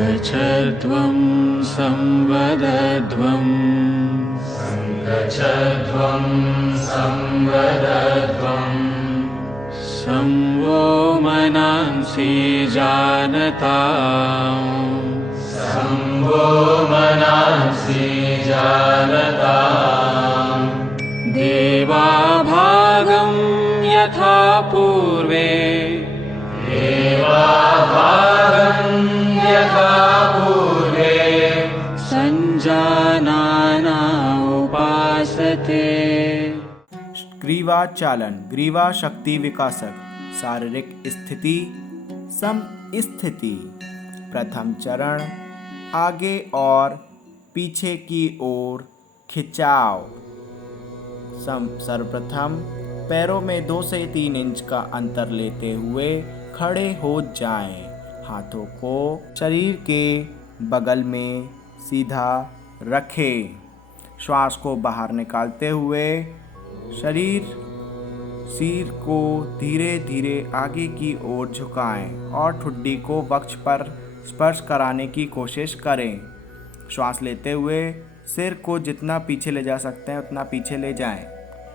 गच्छध्वं संवदध्वं गच्छध्वं संवदध्वं संवो मनांसि जानताम् संवो मनांसि जानताम् देवाभागं यथा पूर्वे देवाभागं यथा पूर्वे सञ्जानाना उपासते। ग्रीवा चालन। ग्रीवा शक्ति विकासक। शारीरिक स्थिति समस्थिति। प्रथम चरण आगे और पीछे की ओर खिंचाव। सर्वप्रथम पैरों में 2 से 3 इंच का अंतर लेते हुए खड़े हो जाएं। हाथों को शरीर के बगल में सीधा रखें। श्वास को बाहर निकालते हुए सिर को धीरे धीरे आगे की ओर झुकाएं और ठुड्डी को वक्ष पर स्पर्श कराने की कोशिश करें। श्वास लेते हुए सिर को जितना पीछे ले जा सकते हैं उतना पीछे ले जाएं।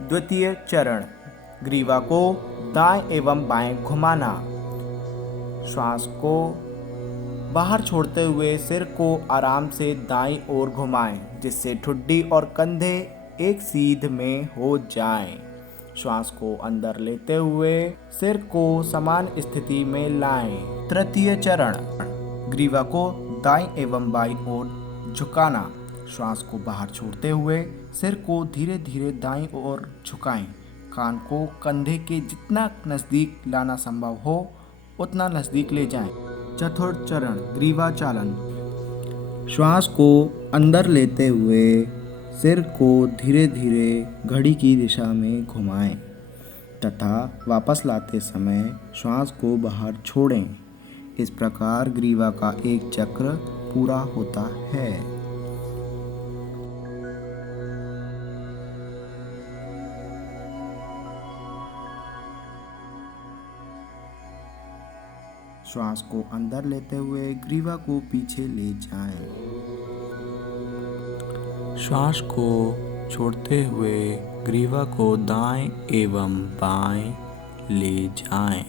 द्वितीय चरण ग्रीवा को दाएं एवं बाएं घुमाना। श्वास को बाहर छोड़ते हुए सिर को आराम से दाईं ओर घुमाएं जिससे ठुड्डी और कंधे एक सीध में हो जाएं। श्वास को अंदर लेते हुए सिर को समान स्थिति में लाएं। तृतीय चरण ग्रीवा को दाईं एवं बाईं ओर झुकाना। श्वास को बाहर छोड़ते हुए सिर को धीरे धीरे दाईं ओर झुकाएं। कान को कंधे के जितना नज़दीक लाना संभव हो उतना नज़दीक ले जाएं। चतुर्थ चरण ग्रीवा चालन। श्वास को अंदर लेते हुए सिर को धीरे धीरे घड़ी की दिशा में घुमाएं तथा वापस लाते समय श्वास को बाहर छोड़ें। इस प्रकार ग्रीवा का एक चक्र पूरा होता है। श्वास को अंदर लेते हुए ग्रीवा को पीछे ले जाएं। श्वास को छोड़ते हुए ग्रीवा को दाएं एवं बाएं ले जाएं।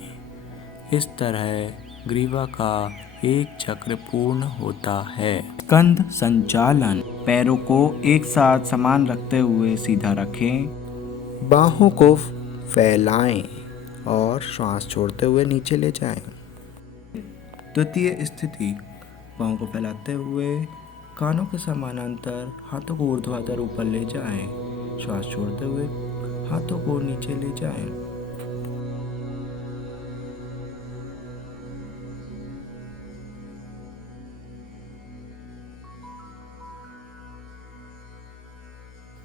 इस तरह ग्रीवा का एक चक्र पूर्ण होता है। स्कंध संचालन। पैरों को एक साथ समान रखते हुए सीधा रखें। बाहों को फैलाएं और श्वास छोड़ते हुए नीचे ले जाएं। द्वितीय स्थिति बाहों को फैलाते हुए कानों के समानांतर हाथों को ऊर्ध्वाधर ऊपर ले जाएं। श्वास छोड़ते हुए हाथों को नीचे ले जाएं।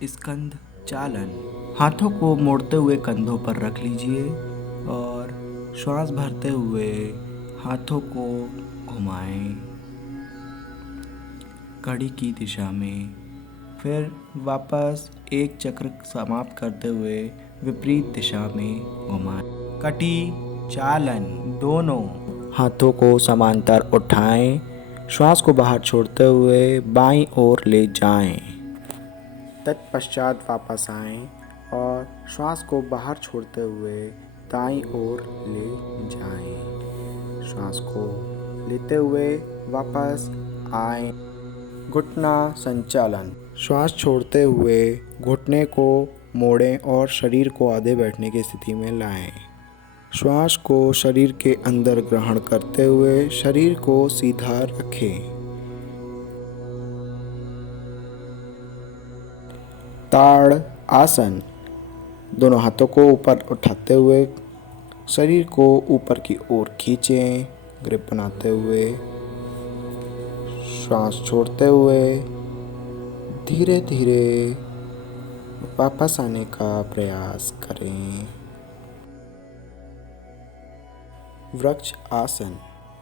स्कंध चालन। हाथों को मोड़ते हुए कंधों पर रख लीजिए और श्वास भरते हुए हाथों को घुमाएं घड़ी की दिशा में। फिर वापस एक चक्र समाप्त करते हुए विपरीत दिशा में घुमाएं। कटी चालन। दोनों हाथों को समांतर उठाएं। श्वास को बाहर छोड़ते हुए बाईं ओर ले जाएं। तत्पश्चात वापस आएं और श्वास को बाहर छोड़ते हुए दाईं ओर ले जाएं। श्वास को लेते हुए वापस आएं। घुटना संचालन। श्वास छोड़ते हुए घुटने को मोड़ें और शरीर को आधे बैठने की स्थिति में लाएं। श्वास को शरीर के अंदर ग्रहण करते हुए शरीर को सीधा रखें। ताड़ आसन। दोनों हाथों को ऊपर उठाते हुए शरीर को ऊपर की ओर खींचें। ग्रिप बनाते हुए श्वास छोड़ते हुए धीरे धीरे वापस आने का प्रयास करें। वृक्ष आसन।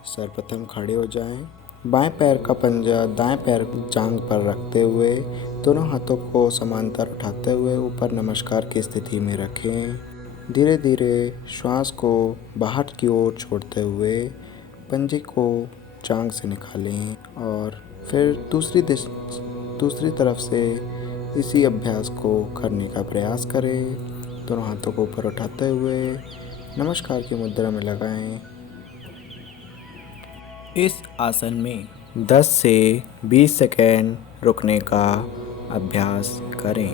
सर्वप्रथम खड़े हो जाएं। बाएं पैर का पंजा दाएं पैर जांघ पर रखते हुए दोनों हाथों को समांतर उठाते हुए ऊपर नमस्कार की स्थिति में रखें। धीरे धीरे श्वास को बाहर की ओर छोड़ते हुए पंजे को जांघ से निकालें और फिर दूसरी तरफ से इसी अभ्यास को करने का प्रयास करें। दोनों हाथों को ऊपर उठाते हुए नमस्कार की मुद्रा में लगाएं। इस आसन में 10 से 20 सेकेंड रुकने का अभ्यास करें।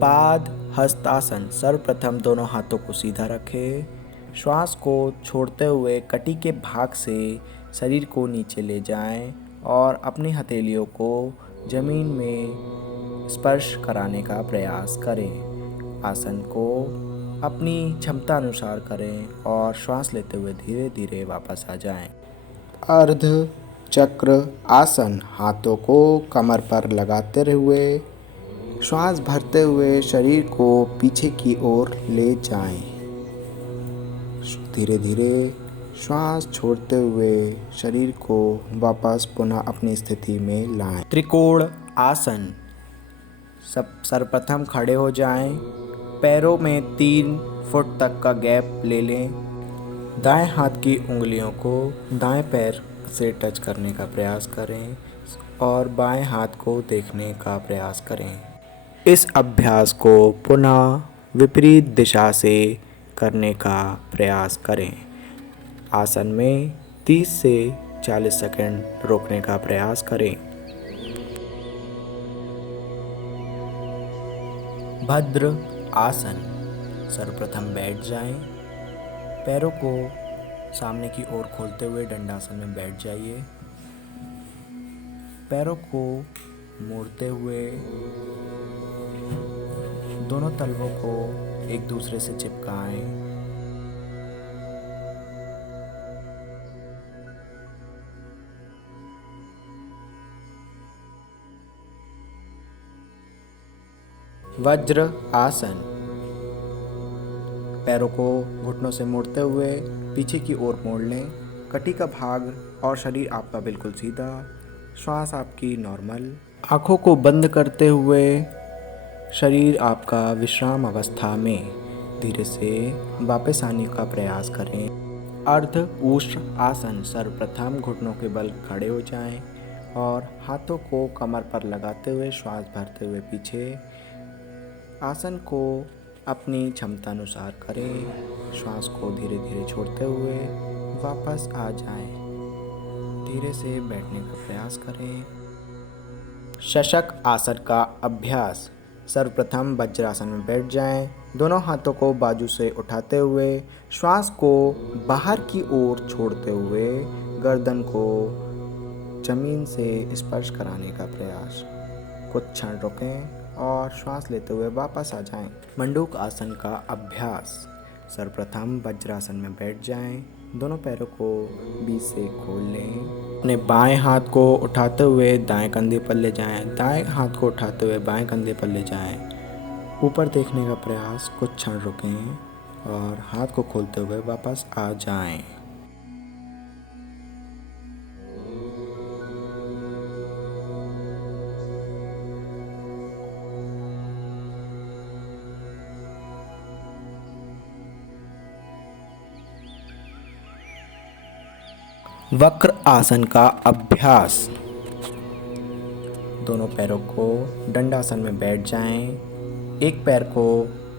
पाद हस्तासन। सर्वप्रथम दोनों हाथों को सीधा रखें। श्वास को छोड़ते हुए कटी के भाग से शरीर को नीचे ले जाएं और अपनी हथेलियों को जमीन में स्पर्श कराने का प्रयास करें। आसन को अपनी क्षमता अनुसार करें और श्वास लेते हुए धीरे धीरे वापस आ जाएं। अर्ध चक्र आसन। हाथों को कमर पर लगाते हुए श्वास भरते हुए शरीर को पीछे की ओर ले जाएं। धीरे धीरे श्वास छोड़ते हुए शरीर को वापस पुनः अपनी स्थिति में लाएं। त्रिकोण आसन। सर्वप्रथम खड़े हो जाएं। पैरों में 3 फुट तक का गैप ले लें। दाएं हाथ की उंगलियों को दाएं पैर से टच करने का प्रयास करें और बाएं हाथ को देखने का प्रयास करें। इस अभ्यास को पुनः विपरीत दिशा से करने का प्रयास करें। आसन में 30 से 40 सेकंड रोकने का प्रयास करें। भद्र आसन। सर्वप्रथम बैठ जाएं। पैरों को सामने की ओर खोलते हुए दंडासन में बैठ जाइए। पैरों को मोड़ते हुए दोनों तलवों को एक दूसरे से चिपकाएं। वज्र आसन। पैरों को घुटनों से मोड़ते हुए पीछे की ओर मोड़ लें। कटी का भाग और शरीर आपका बिल्कुल सीधा, श्वास आपकी नॉर्मल। आँखों को बंद करते हुए शरीर आपका विश्राम अवस्था में धीरे से वापस आने का प्रयास करें। अर्ध उष्ट्र आसन। सर्वप्रथम घुटनों के बल खड़े हो जाएं और हाथों को कमर पर लगाते हुए श्वास भरते हुए पीछे। आसन को अपनी क्षमता अनुसार करें। श्वास को धीरे धीरे छोड़ते हुए वापस आ जाएं। धीरे से बैठने का प्रयास करें। शशक आसन का अभ्यास। सर्वप्रथम वज्रासन में बैठ जाएं। दोनों हाथों को बाजू से उठाते हुए श्वास को बाहर की ओर छोड़ते हुए गर्दन को जमीन से स्पर्श कराने का प्रयास। कुछ क्षण रुकें और श्वास लेते हुए वापस आ जाएं। मंडूक आसन का अभ्यास। सर्वप्रथम वज्रासन में बैठ जाएं। दोनों पैरों को बीच से खोल लें। अपने बाएं हाथ को उठाते हुए दाएं कंधे पर ले जाएं। दाएं हाथ को उठाते हुए बाएं कंधे पर ले जाएं। ऊपर देखने का प्रयास। कुछ क्षण रुकें और हाथ को खोलते हुए वापस आ जाएं। वक्र आसन का अभ्यास। दोनों पैरों को दंडासन में बैठ जाएं। एक पैर को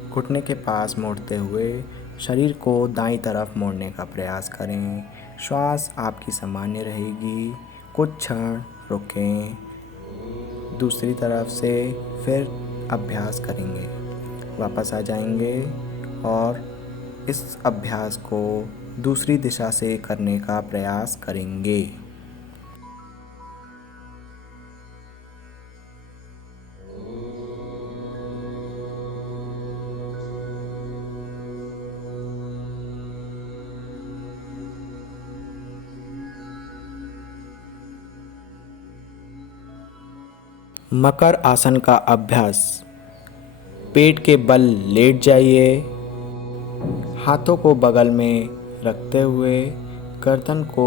घुटने के पास मोड़ते हुए शरीर को दाईं तरफ मोड़ने का प्रयास करें। श्वास आपकी सामान्य रहेगी। कुछ क्षण रुकें। दूसरी तरफ से फिर अभ्यास करेंगे। वापस आ जाएंगे और इस अभ्यास को दूसरी दिशा से करने का प्रयास करेंगे। मकर आसन का अभ्यास। पेट के बल लेट जाइए। हाथों को बगल में रखते हुए गर्दन को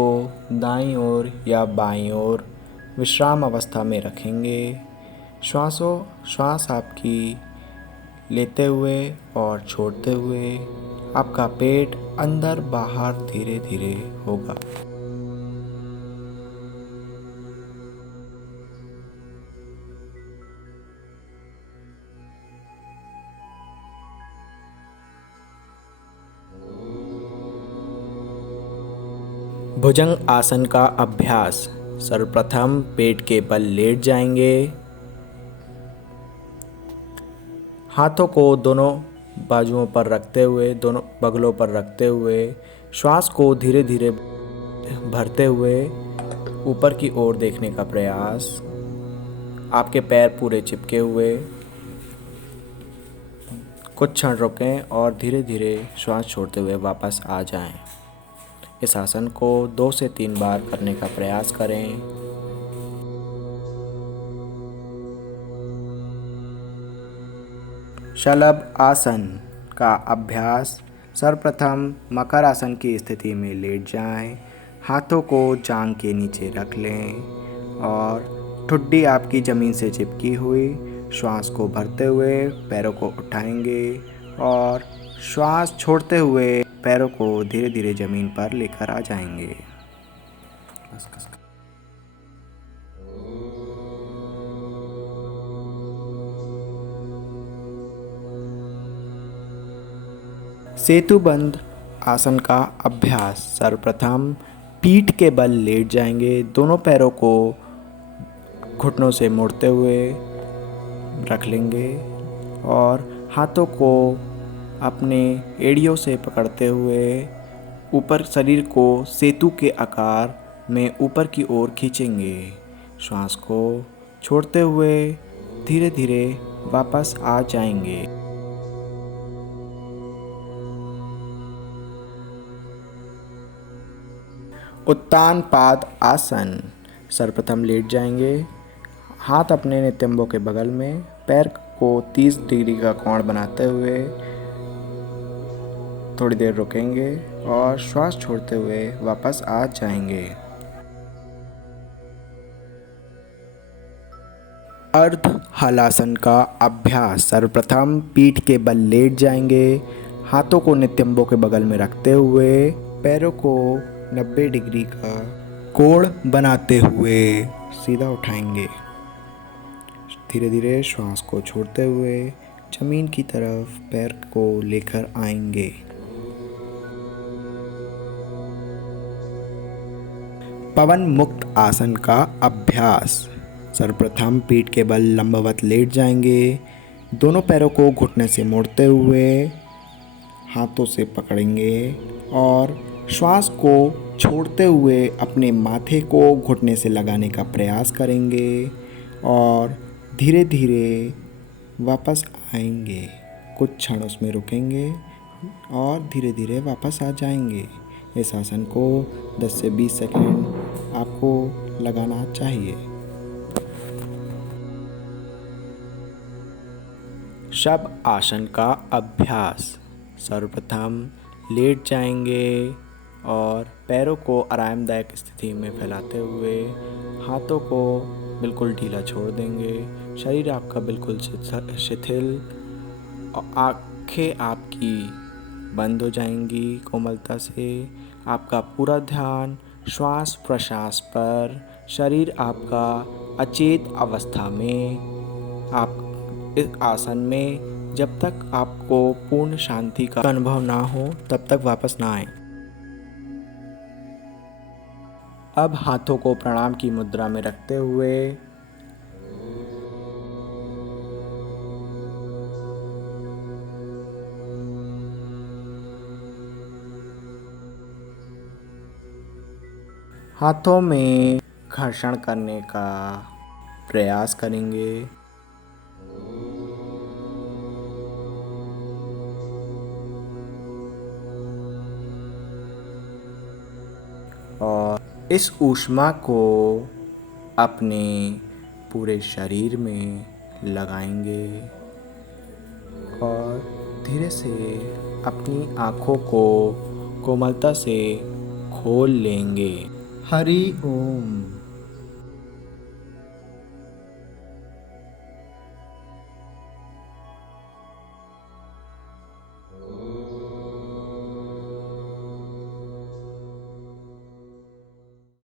दाईं ओर या बाईं ओर विश्राम अवस्था में रखेंगे। श्वास आपकी लेते हुए और छोड़ते हुए आपका पेट अंदर बाहर धीरे धीरे होगा। भुजंग आसन का अभ्यास। सर्वप्रथम पेट के बल लेट जाएंगे। हाथों को दोनों बाजुओं पर रखते हुए, दोनों बगलों पर रखते हुए श्वास को धीरे धीरे भरते हुए ऊपर की ओर देखने का प्रयास। आपके पैर पूरे चिपके हुए। कुछ क्षण रुकें और धीरे धीरे श्वास छोड़ते हुए वापस आ जाएं। इस आसन को 2 से 3 बार करने का प्रयास करें। शलभ आसन का अभ्यास। सर्वप्रथम मकर आसन की स्थिति में लेट जाएं। हाथों को जांघ के नीचे रख लें और ठुड्डी आपकी ज़मीन से चिपकी हुई। श्वास को भरते हुए पैरों को उठाएंगे और श्वास छोड़ते हुए पैरों को धीरे धीरे ज़मीन पर लेकर आ जाएंगे। सेतुबंध आसन का अभ्यास। सर्वप्रथम पीठ के बल लेट जाएंगे। दोनों पैरों को घुटनों से मोड़ते हुए रख लेंगे और हाथों को अपने एड़ियों से पकड़ते हुए ऊपर शरीर को सेतु के आकार में ऊपर की ओर खींचेंगे। श्वास को छोड़ते हुए धीरे धीरे वापस आ जाएंगे। उत्तान पाद आसन। सर्वप्रथम लेट जाएंगे। हाथ अपने नितंबों के बगल में, पैर को 30 डिग्री का कोण बनाते हुए थोड़ी देर रुकेंगे और श्वास छोड़ते हुए वापस आ जाएंगे। अर्ध हलासन का अभ्यास। सर्वप्रथम पीठ के बल लेट जाएंगे। हाथों को नितंबों के बगल में रखते हुए पैरों को 90 डिग्री का कोण बनाते हुए सीधा उठाएंगे। धीरे धीरे श्वास को छोड़ते हुए जमीन की तरफ पैर को लेकर आएंगे। पवन मुक्त आसन का अभ्यास। सर्वप्रथम पीठ के बल लंबवत लेट जाएंगे। दोनों पैरों को घुटने से मोड़ते हुए हाथों से पकड़ेंगे और श्वास को छोड़ते हुए अपने माथे को घुटने से लगाने का प्रयास करेंगे और धीरे धीरे वापस आएंगे। कुछ क्षण उसमें रुकेंगे और धीरे धीरे वापस आ जाएंगे। इस आसन को 10 से 20 सेकंड आपको लगाना चाहिए। शव आसन का अभ्यास। सर्वप्रथम लेट जाएंगे और पैरों को आरामदायक स्थिति में फैलाते हुए हाथों को बिल्कुल ढीला छोड़ देंगे। शरीर आपका बिल्कुल शिथिल और आँखें आपकी बंद हो जाएंगी कोमलता से। आपका पूरा ध्यान श्वास प्रश्वास पर। शरीर आपका अचेत अवस्था में। आप इस आसन में जब तक आपको पूर्ण शांति का अनुभव ना हो तब तक वापस ना आए। अब हाथों को प्रणाम की मुद्रा में रखते हुए हाथों में घर्षण करने का प्रयास करेंगे। और इस ऊष्मा को अपने पूरे शरीर में लगाएंगे और धीरे से अपनी आँखों को कोमलता से खोल लेंगे। हरि ओम।